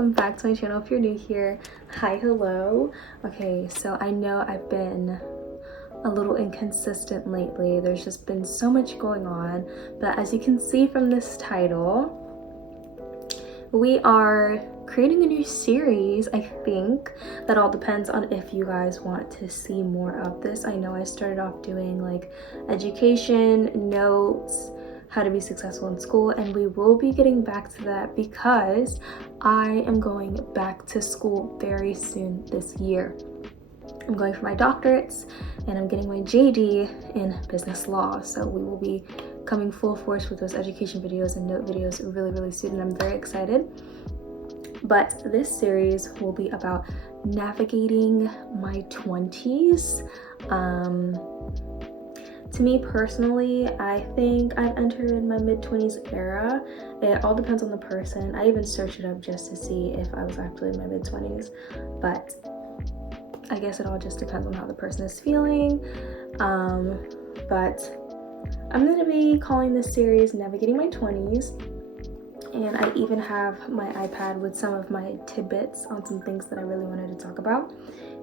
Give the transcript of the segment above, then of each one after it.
welcome back to my channel. If you're new here, hi, hello. Okay, so I know I've been a little inconsistent lately. There's just been so much going on, but as you can see from this title, we are creating a new series. I think that all depends on if you guys want to see more of this. I know I started off doing like education, notes, how to be successful in school, and we will be getting back to that because I am going back to school very soon this year. I'm going for my doctorates and I'm getting my JD in business law, so we will be coming full force with those education videos and note videos really soon, and I'm very excited. But this series will be about navigating my 20s. To me personally, I think I've entered my mid-20s era. It all depends on the person. I even searched it up just to see if I was actually in my mid-20s, but I guess it all just depends on how the person is feeling. But I'm going to be calling this series Navigating My 20s, and I even have my iPad with some of my tidbits on some things that I really wanted to talk about.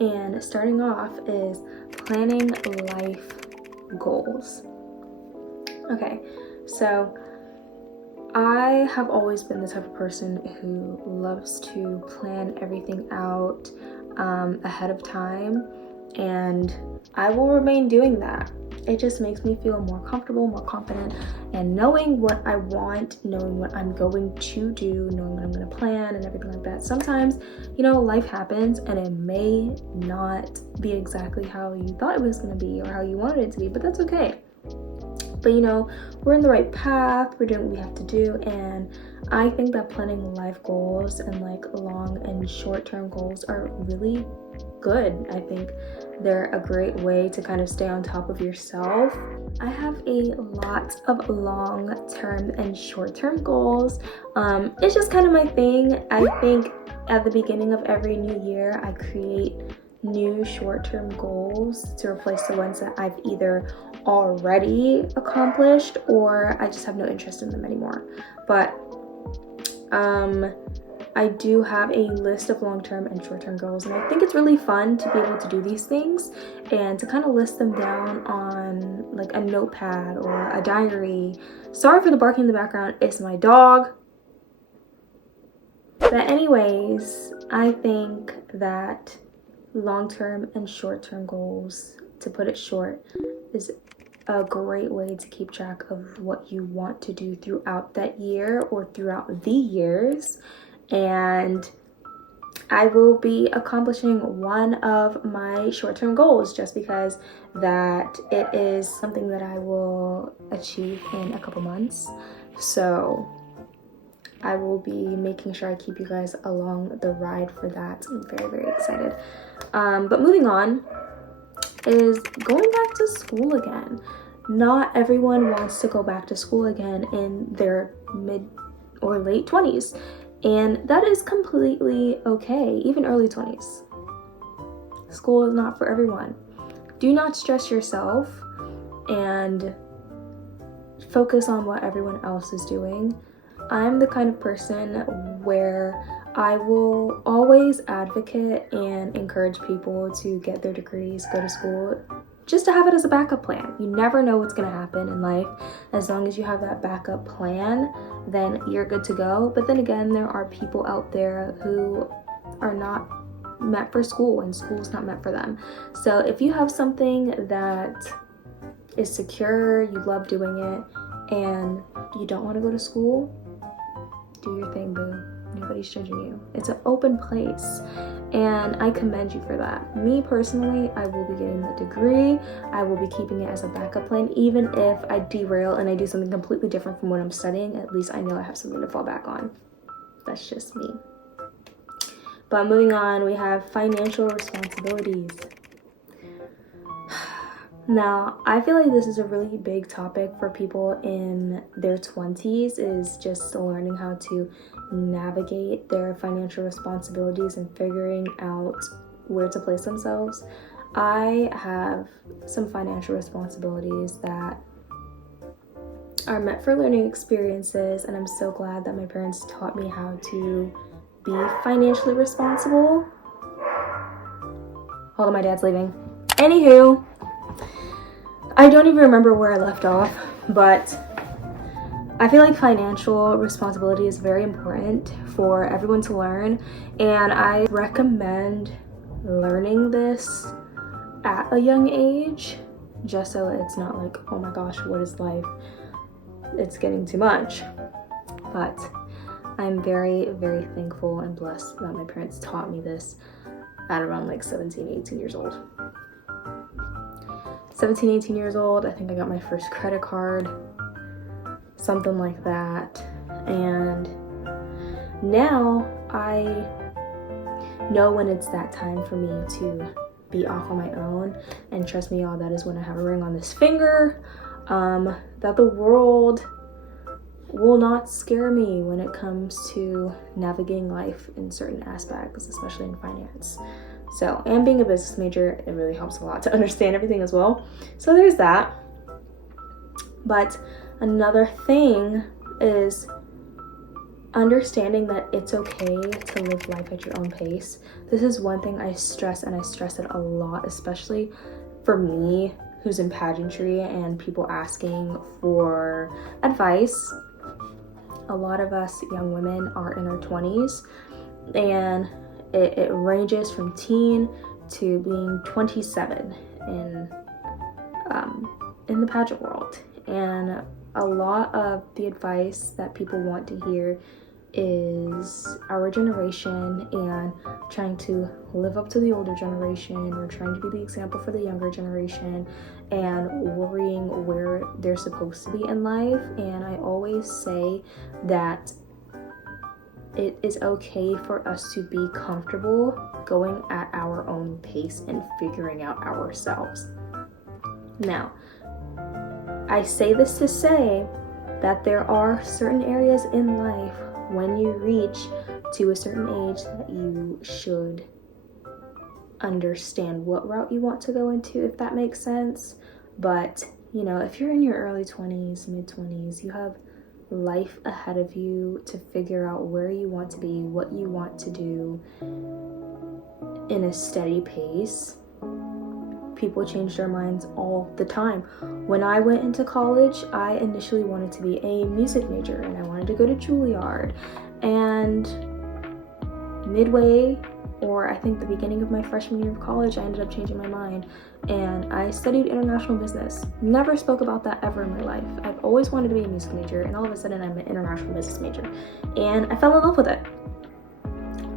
And starting off is planning life goals. Okay, so I have always been the type of person who loves to plan everything out ahead of time, and I will remain doing that. It just makes me feel more comfortable, more confident, and knowing what I want, knowing what I'm going to do, knowing what I'm going to plan and everything like that. Sometimes, you know, life happens and it may not be exactly how you thought it was going to be or how you wanted it to be, but that's okay. But you know, we're in the right path, we're doing what we have to do, and I think that planning life goals and like long and short-term goals are really good. I think they're a great way to kind of stay on top of yourself. I have a lot of long-term and short-term goals. It's just kind of my thing. I think at the beginning of every new year, I create new short-term goals to replace the ones that I've either already accomplished or I just have no interest in them anymore. But I do have a list of long-term and short-term goals, and I think it's really fun to be able to do these things and to kind of list them down on like a notepad or a diary. Sorry for the barking in the background, it's my dog. But anyways, I think that long-term and short-term goals, to put it short, is a great way to keep track of what you want to do throughout that year or throughout the years. And I will be accomplishing one of my short-term goals just because that it is something that I will achieve in a couple months. So I will be making sure I keep you guys along the ride for that. I'm very excited. But moving on is going back to school again. Not everyone wants to go back to school again in their mid or late 20s. And that is completely okay, even early 20s. School is not for everyone. Do not stress yourself and focus on what everyone else is doing. I'm the kind of person where I will always advocate and encourage people to get their degrees, go to school, just to have it as a backup plan. You never know what's gonna happen in life. As long as you have that backup plan, then you're good to go. But then again, there are people out there who are not meant for school and school's not meant for them. So if you have something that is secure, you love doing it, and you don't want to go to school, do your thing, boo. Nobody's judging you. It's an open place, and I commend you for that. Me personally, I will be getting the degree. I will be keeping it as a backup plan. Even if I derail and I do something completely different from what I'm studying, at least I know I have something to fall back on. That's just me. But moving on, we have financial responsibilities. Now, I feel like this is a really big topic for people in their 20s, is just learning how to navigate their financial responsibilities and figuring out where to place themselves. I have some financial responsibilities that are meant for learning experiences, and I'm so glad that my parents taught me how to be financially responsible. Hold on, my dad's leaving. Anywho, I don't even remember where I left off, but I feel like financial responsibility is very important for everyone to learn, and I recommend learning this at a young age, just so it's not like, oh my gosh, what is life? It's getting too much. But I'm very, very thankful and blessed that my parents taught me this at around like 17, 18 years old. 17, 18 years old, I think I got my first credit card, something like that. And now I know when it's that time for me to be off on my own. And trust me, y'all, that is when I have a ring on this finger, that the world will not scare me when it comes to navigating life in certain aspects, especially in finance. So, and being a business major, it really helps a lot to understand everything as well. So there's that. But another thing is understanding that it's okay to live life at your own pace. This is one thing I stress, and I stress it a lot, especially for me, who's in pageantry and people asking for advice. A lot of us young women are in our 20s, and it ranges from teen to being 27 in the pageant world. And a lot of the advice that people want to hear is our generation and trying to live up to the older generation, or trying to be the example for the younger generation, and worrying where they're supposed to be in life. And I always say that it is okay for us to be comfortable going at our own pace and figuring out ourselves. Now, I say this to say that there are certain areas in life when you reach to a certain age that you should understand what route you want to go into, if that makes sense. But, you know, if you're in your early 20s, mid-20s, you have life ahead of you to figure out where you want to be, what you want to do in a steady pace. People change their minds all the time. When I went into college, I initially wanted to be a music major, and I wanted to go to Juilliard. And midway, or I think the beginning of my freshman year of college, I ended up changing my mind, and I studied international business. Never spoke about that ever in my life. I've always wanted to be a music major, and all of a sudden I'm an international business major, and I fell in love with it.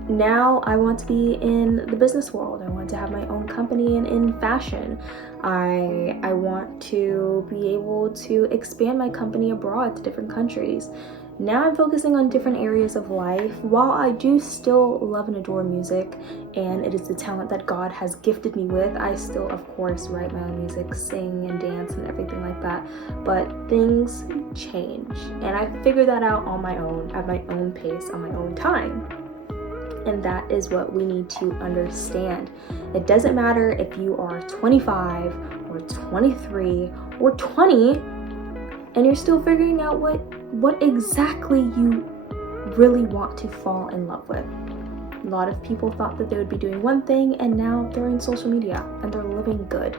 Now I want to be in the business world. I want to have my own company and in fashion. I want to be able to expand my company abroad to different countries. Now I'm focusing on different areas of life. While I do still love and adore music, and it is the talent that God has gifted me with, I still, of course, write my own music, sing and dance and everything like that. But things change, and I figured that out on my own, at my own pace, on my own time. And that is what we need to understand. It doesn't matter if you are 25 or 23 or 20 and you're still figuring out what exactly you really want to fall in love with. A lot of people thought that they would be doing one thing, and now they're in social media and they're living good.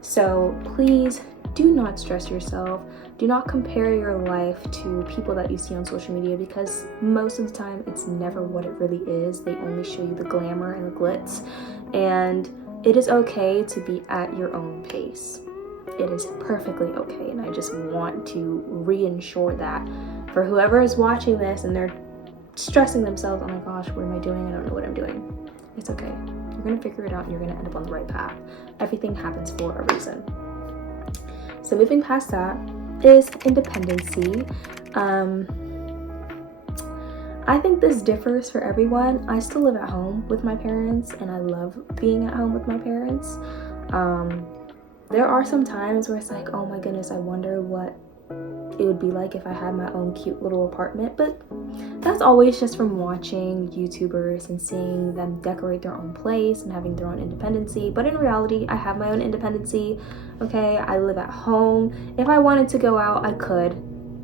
So please do not stress yourself. Do not compare your life to people that you see on social media, because most of the time it's never what it really is. They only show you the glamour and the glitz, and it is okay to be at your own pace. It is perfectly okay, and I just want to reinsure that for whoever is watching this and they're stressing themselves, oh my gosh, what am I doing? I don't know what I'm doing. It's okay. You're gonna figure it out and you're gonna end up on the right path. Everything happens for a reason. So moving past that is independency. I think this differs for everyone. I still live at home with my parents, and I love being at home with my parents. There are some times where it's like, oh my goodness, I wonder what it would be like if I had my own cute little apartment, but that's always just from watching YouTubers and seeing them decorate their own place and having their own independency. But in reality, I have my own independency. Okay, I live at home. If I wanted to go out, I could.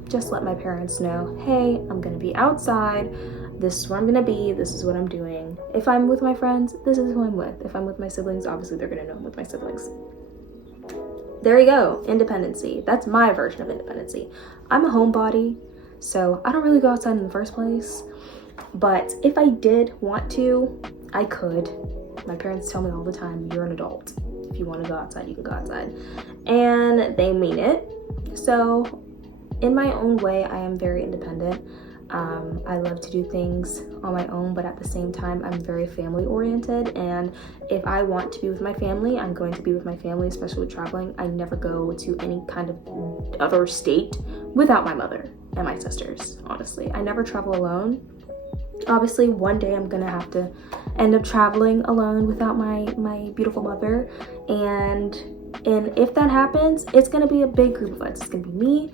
Just let my parents know, hey, I'm gonna be outside. This is where I'm gonna be, this is what I'm doing. If I'm with my friends, this is who I'm with. If I'm with my siblings, obviously they're gonna know I'm with my siblings. There you go, independency. That's my version of independency. I'm a homebody, so I don't really go outside in the first place. But if I did want to, I could. My parents tell me all the time, you're an adult. If you want to go outside, you can go outside. And they mean it. So in my own way, I am very independent. I love to do things on my own, but at the same time, I'm very family oriented. And if I want to be with my family, I'm going to be with my family, especially with traveling. I never go to any kind of other state without my mother and my sisters, honestly. I never travel alone. Obviously, one day I'm gonna have to end up traveling alone without my beautiful mother. And if that happens, it's gonna be a big group of us. It's gonna be me,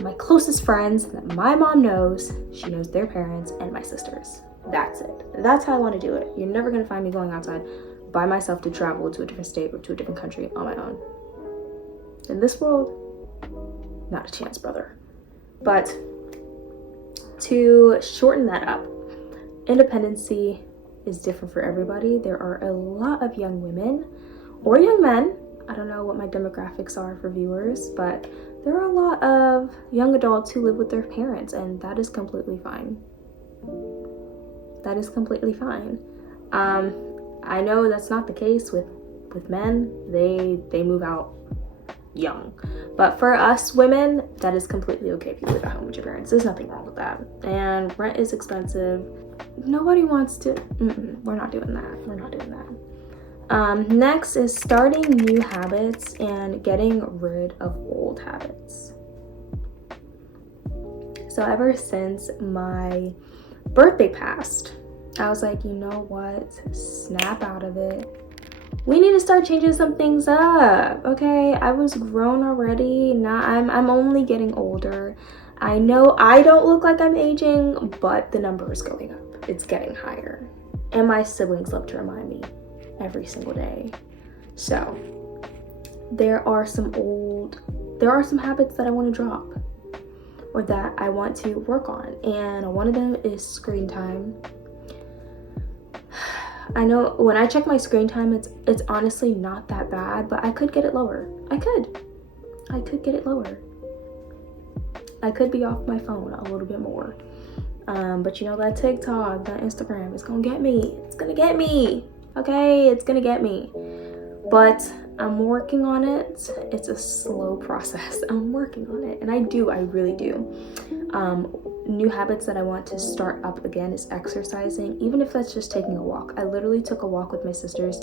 my closest friends that my mom knows, she knows their parents, and my sisters. That's it. That's how I want to do it. You're never going to find me going outside by myself to travel to a different state or to a different country on my own. In this world, not a chance, brother. But to shorten that up, independency is different for everybody. There are a lot of young women or young men, I don't know what my demographics are for viewers, but there are a lot of young adults who live with their parents, and that is completely fine. That is completely fine. I know that's not the case with men. They move out young. But for us women, that is completely okay if you live at home with your parents. There's nothing wrong with that. And rent is expensive. Nobody wants to, we're not doing that. We're not doing that. Next is starting new habits and getting rid of old habits. So ever since my birthday passed, I was like, you know what? Snap out of it. We need to start changing some things up, okay? I was grown already. Now I'm only getting older. I know I don't look like I'm aging, but the number is going up. It's getting higher. And my siblings love to remind me every single day. So there are some habits that I want to drop or that I want to work on, and one of them is screen time. I know when I check my screen time, it's honestly not that bad, but I could get it lower. I could get it lower. I could be off my phone a little bit more. But you know, that TikTok, that Instagram, it's gonna get me. It's gonna get me. Okay, it's gonna get me. But I'm working on it. It's a slow process. I'm working on it. And I really do. New habits that I want to start up again is exercising, even if that's just taking a walk. I literally took a walk with my sisters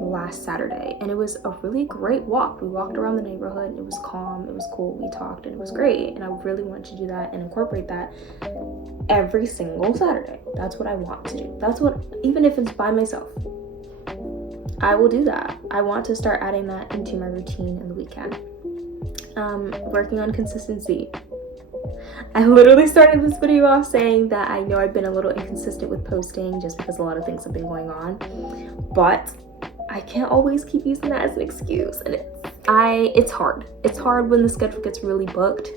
last Saturday, and it was a really great walk. We walked around the neighborhood. It was calm, it was cool, we talked, and it was great. And I really want to do that and incorporate that every single Saturday. That's what I want to do. That's what, even if it's by myself, I will do that. I want to start adding that into my routine in the weekend. Working on consistency. I literally started this video off saying that I know I've been a little inconsistent with posting just because a lot of things have been going on, but I can't always keep using that as an excuse, and it's hard. It's hard when the schedule gets really booked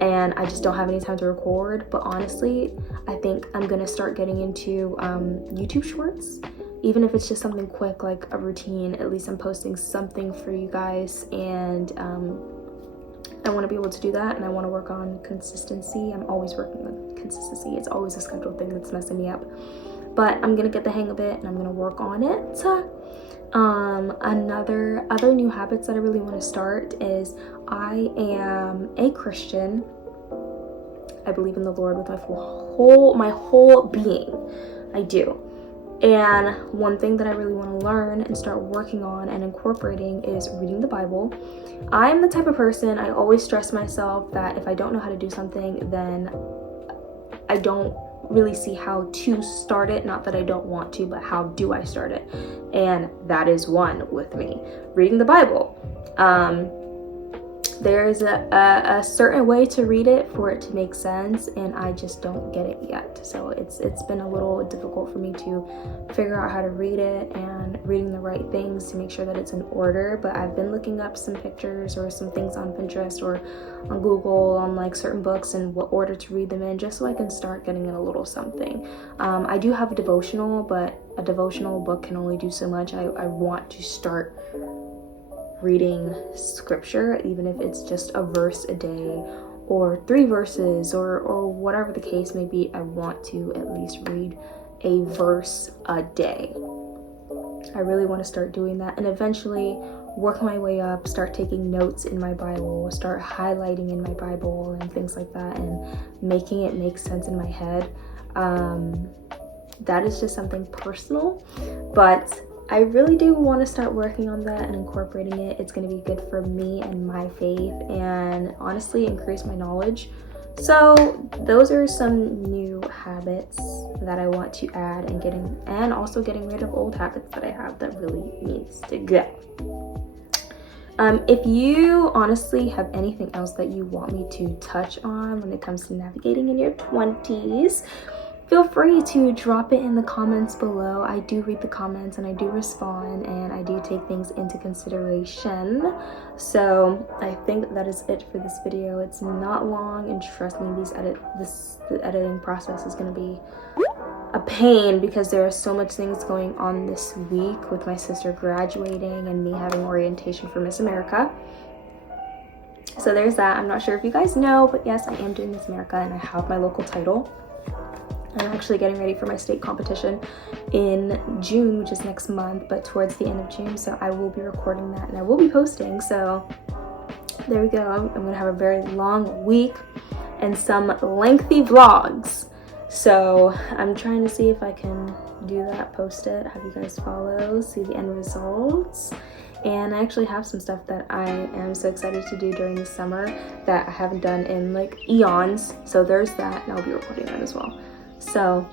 and I just don't have any time to record. But honestly, I think I'm gonna start getting into YouTube shorts. Even if it's just something quick like a routine, at least I'm posting something for you guys, and I want to be able to do that, and I want to work on consistency. I'm always working on consistency. It's always a schedule thing that's messing me up, but I'm gonna get the hang of it and I'm gonna work on it. Other new habits that I really want to start is I am a Christian. I believe in the Lord with my whole being. I do. And one thing that I really want to learn and start working on and incorporating is reading the Bible. I'm the type of person, I always stress myself that if I don't know how to do something, then I don't really see how to start it. Not that I don't want to, but how do I start it? And that is one with me. Reading the Bible. there's a certain way to read it for it to make sense, and I just don't get it yet. So it's been a little difficult for me to figure out how to read it and reading the right things to make sure that it's in order. But I've been looking up some pictures or some things on Pinterest or on Google on like certain books and what order to read them in, just so I can start getting in a little something. I do have a devotional, but a devotional book can only do so much. I want to start reading scripture, even if it's just a verse a day or 3 verses or whatever the case may be. I want to at least read a verse a day. I really want to start doing that, and eventually work my way up, start taking notes in my Bible, start highlighting in my Bible and things like that, and making it make sense in my head. That is just something personal, but I really do want to start working on that and incorporating it. It's going to be good for me and my faith, and honestly increase my knowledge. So those are some new habits that I want to add, and also getting rid of old habits that I have that really needs to go. If you honestly have anything else that you want me to touch on when it comes to navigating in your 20s, feel free to drop it in the comments below. I do read the comments and I do respond, and I do take things into consideration. So I think that is it for this video. It's not long, and trust me, the editing process is going to be a pain because there are so much things going on this week with my sister graduating and me having orientation for Miss America. So there's that. I'm not sure if you guys know, but yes, I am doing Miss America and I have my local title. I'm actually getting ready for my state competition in June, which is next month, but towards the end of June. So I will be recording that and I will be posting. So there we go. I'm going to have a very long week and some lengthy vlogs. So I'm trying to see if I can do that, post it, have you guys follow, see the end results. And I actually have some stuff that I am so excited to do during the summer that I haven't done in like eons. So there's that, and I'll be recording that as well. So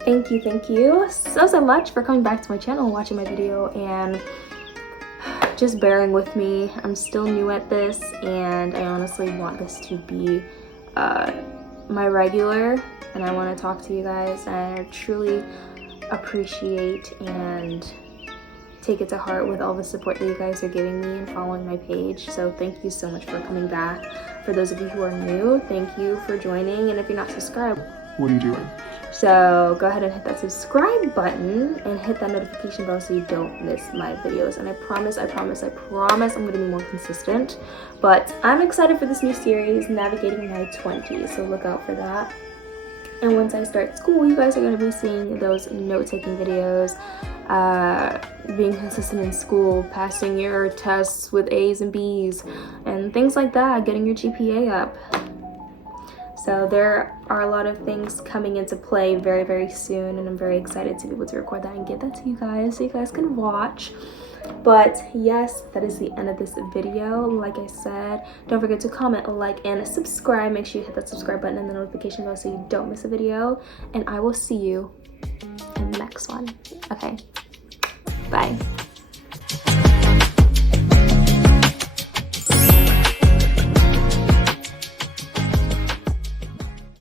thank you so much for coming back to my channel and watching my video and just bearing with me. I'm still new at this, and I honestly want this to be my regular, and I want to talk to you guys, and I truly appreciate and take it to heart with all the support that you guys are giving me and following my page. So thank you so much for coming back. For those of you who are new, thank you for joining, and if you're not subscribed, what are you doing? So go ahead and hit that subscribe button and hit that notification bell so you don't miss my videos. And I promise I'm going to be more consistent. But I'm excited for this new series, Navigating My 20s, so look out for that. And once I start school, you guys are going to be seeing those note-taking videos, being consistent in school, passing your tests with A's and B's, and things like that, getting your GPA up. So there are a lot of things coming into play very, very soon, and I'm very excited to be able to record that and get that to you guys so you guys can watch. But yes, that is the end of this video. Like I said, don't forget to comment, like, and subscribe. Make sure you hit that subscribe button and the notification bell so you don't miss a video. And I will see you in the next one. Okay, bye.